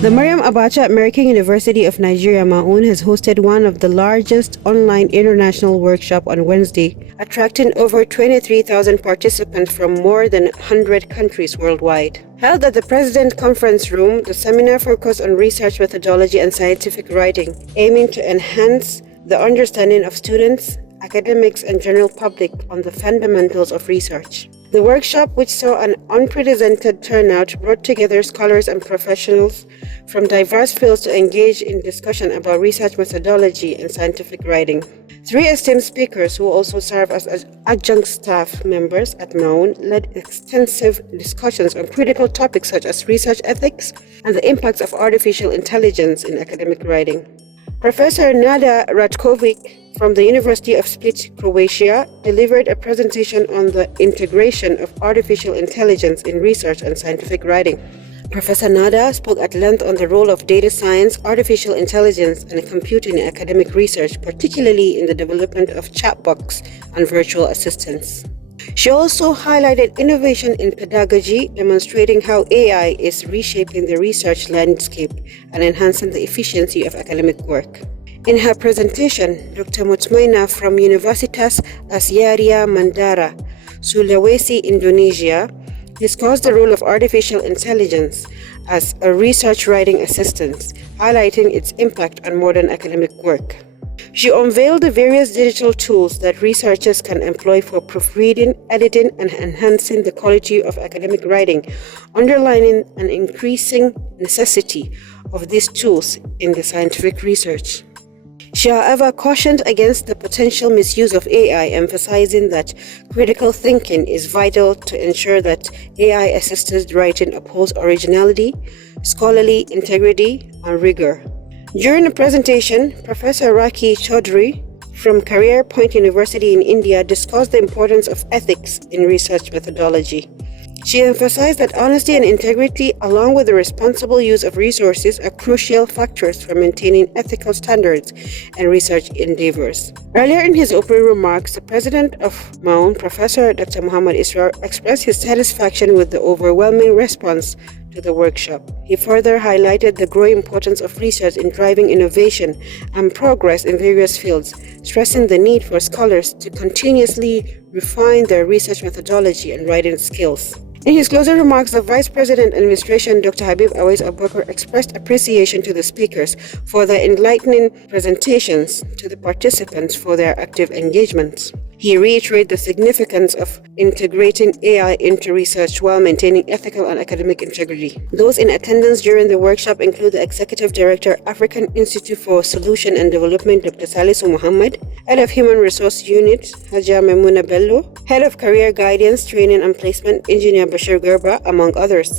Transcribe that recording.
The Maryam Abacha American University of Nigeria MAAUN has hosted one of the largest online international workshops on Wednesday, attracting over 23,000 participants from more than 100 countries worldwide. Held at the President Conference Room, the seminar focused on research methodology and scientific writing, aiming to enhance the understanding of students, academics, and general public on the fundamentals of research. The workshop, which saw an unprecedented turnout, brought together scholars and professionals from diverse fields to engage in discussion about research methodology and scientific writing. Three esteemed speakers, who also serve as adjunct staff members at MAAUN, led extensive discussions on critical topics such as research ethics and the impacts of artificial intelligence in academic writing. Professor Nada Ratkovic from the University of Split, Croatia, delivered a presentation on the integration of artificial intelligence in research and scientific writing. Professor Nada spoke at length on the role of data science, artificial intelligence, and computing in academic research, particularly in the development of chatbots and virtual assistants. She also highlighted innovation in pedagogy, demonstrating how AI is reshaping the research landscape and enhancing the efficiency of academic work. In her presentation, Dr. Mutmaina from Universitas Asia Mandara, Sulawesi, Indonesia, discussed the role of artificial intelligence as a research writing assistant, highlighting its impact on modern academic work. She unveiled the various digital tools that researchers can employ for proofreading, editing, and enhancing the quality of academic writing, underlining an increasing necessity of these tools in the scientific research. She, however, cautioned against the potential misuse of AI, emphasizing that critical thinking is vital to ensure that AI-assisted writing upholds originality, scholarly integrity, and rigor. During the presentation, Professor Raki Chaudhary from Career Point University in India discussed the importance of ethics in research methodology. She emphasized that honesty and integrity, along with the responsible use of resources, are crucial factors for maintaining ethical standards and research endeavors. Earlier in his opening remarks, the president of MAAUN, Professor Dr. Muhammad Israr, expressed his satisfaction with the overwhelming response to the workshop. He further highlighted the growing importance of research in driving innovation and progress in various fields, stressing the need for scholars to continuously refine their research methodology and writing skills. In his closing remarks, the Vice President Administration, Dr. Habib Awais Abubakar, expressed appreciation to the speakers for their enlightening presentations, to the participants for their active engagement. He reiterated the significance of integrating AI into research while maintaining ethical and academic integrity. Those in attendance during the workshop include the Executive Director, African Institute for Solution and Development, Dr. Salisu Muhammad, Head of Human Resource Unit, Haja Memuna Bello, Head of Career Guidance, Training and Placement, Engineer Bashir Gerba, among others.